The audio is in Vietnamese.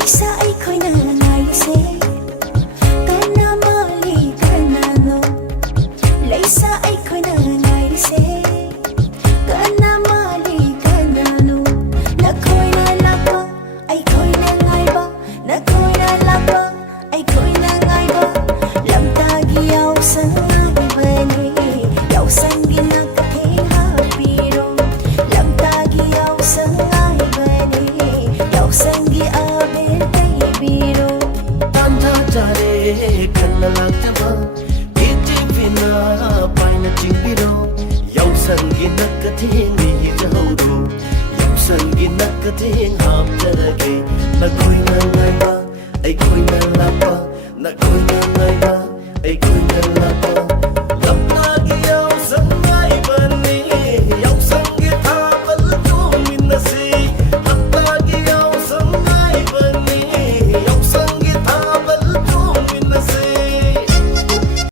Laysa aikoy na ngaise kana mali kanano Laysa aikoy na ngaise kana mali kanano Nakoy na lapa aikoy na ngaiba Nakoy na lapa aikoy na ngaiba Lamtagi yaw sa ngaibani Yaw sang ginakating hapiro Lamtagi yaw sa ngaibani Yaw sang giabir kay biro Tanda jare kanna lagtama iti vina paina tingbiro Yaw sangi nakating hijaudo Yaw sangi nakating haptarage Nakoy na ngaiba aikoy na lapa Nakoy na ngaiba aikoy